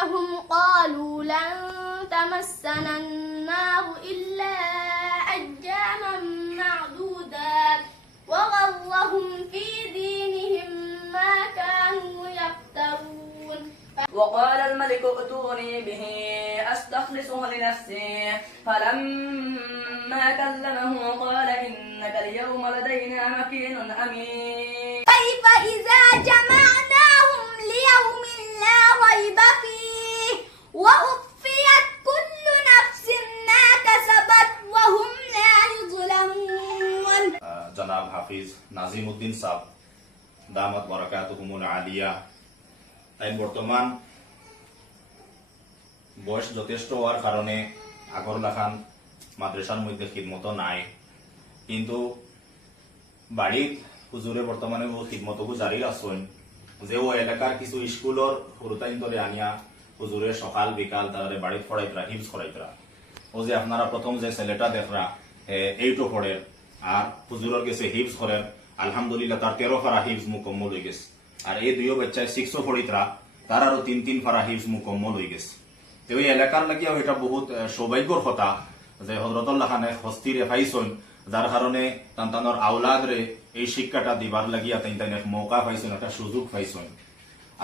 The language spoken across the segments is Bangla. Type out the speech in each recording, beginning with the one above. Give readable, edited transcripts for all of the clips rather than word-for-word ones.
أنهم قالوا لن تمسنا النار إلا أياما معدودات وغرهم في دينهم ما كانوا يفترون. وقال الملك ائتوني به أستخلصه لنفسي فلما كلمه قال إنك اليوم لدينا مكين أمين. كيف إذا جمعناهم ليوم لا ريب فيه ووفيت كل نفس ما كسبت وهم لا يظلمون. জনাব হাফিজ নাজিমউদ্দিন সাহ দামাত বারাকাতুহুমুল আলিয়া তাই বর্তমান বয়স যথেষ্ট হওয়ার কারণে আগর লাখান মাদ্রাসার মধ্যে খিদমত নাই, কিন্তু বাড়িত হুজুরে বর্তমানে বহু খিদমতকু জারি আছেন যে ও এলাকার কিছু স্কুলের হুরুতাইন ধরে আনিয়া হুজুরে সকাল বিকাল তাদের বাড়িত পড়াইতরা হিফজ করাইতরা। ও যে আপনারা প্রথম যে ছেলেটা দেখরা এইটো পড়ে আর হুজুরের গেছে হিফজ করেন, আলহামদুলিল্লাহ তার 13 ফারা হিফজ মুকম্মল হয়ে গেছে। আর এই দুইও বাচ্চায় 6 পড়িতরা তার আরো 3 ফারা হিফজ মুকম্মল হয়ে গেছে। তো এই এলাকার লাগিয়া এটা বহুত সৌভাগ্যর কথা যে হজরতুল্লাহ খানে হস্তির পাইছেন, যার কারণে তান্তানোর আওলাদরে এই শিক্ষাটা দিবার লাগিয়া তাই তাই এক মৌকা পাইছেন, একটা সুযোগ পাইছেন।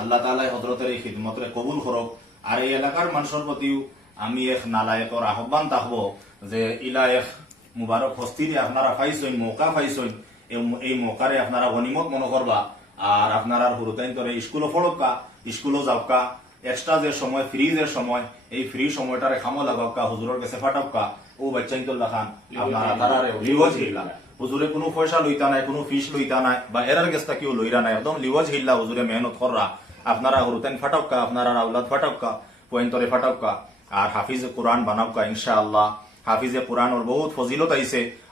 আল্লাহ তাআলা হজরতের এই খিদমতরে কবুল করক। আর এই এলাকার মানুষের প্রতিও আমি এক নালায়কর আহ্বান থাকবো যে ইলা এক মুবারক হস্তিরে আপনারা পাইছেন, মৌকা পাইছেন, এই মৌকারে আপনারা গনিমত মনে করবা। আর আপনারা হুরুতাইন করে স্কুলও পড়কা, স্কুলও যাওকা, এক্সট্রা যে সময় ফ্রি যে সময় এই ফ্রি সময়টারে খামো লাগাওকা, হুজুরের কাছে ফাটাওকা। ও বাচ্চাইতুল্লাহ খান আপনারা তারারে লিওয়াজ হিল্লা, হুজুরে কোনো পয়সা লইতা নাই, কোনো ফিস লইতা নাই বা এরার গেছটা কেউ লইরা নাই, একদম লিওয়াজ হিল্লা হুজুরে মেহনত কররা। আপনারা হুরুতাইন ফাটাওকা, আপনারা আউলাদ ফাটাওকা, পয়েন্টরে ফাটাওকা। আর হাফিজে কোরআন বানাওকা ইনশাআল্লাহ। হাফিজে কোরআন ওর বহুত ফজিলত আইছে।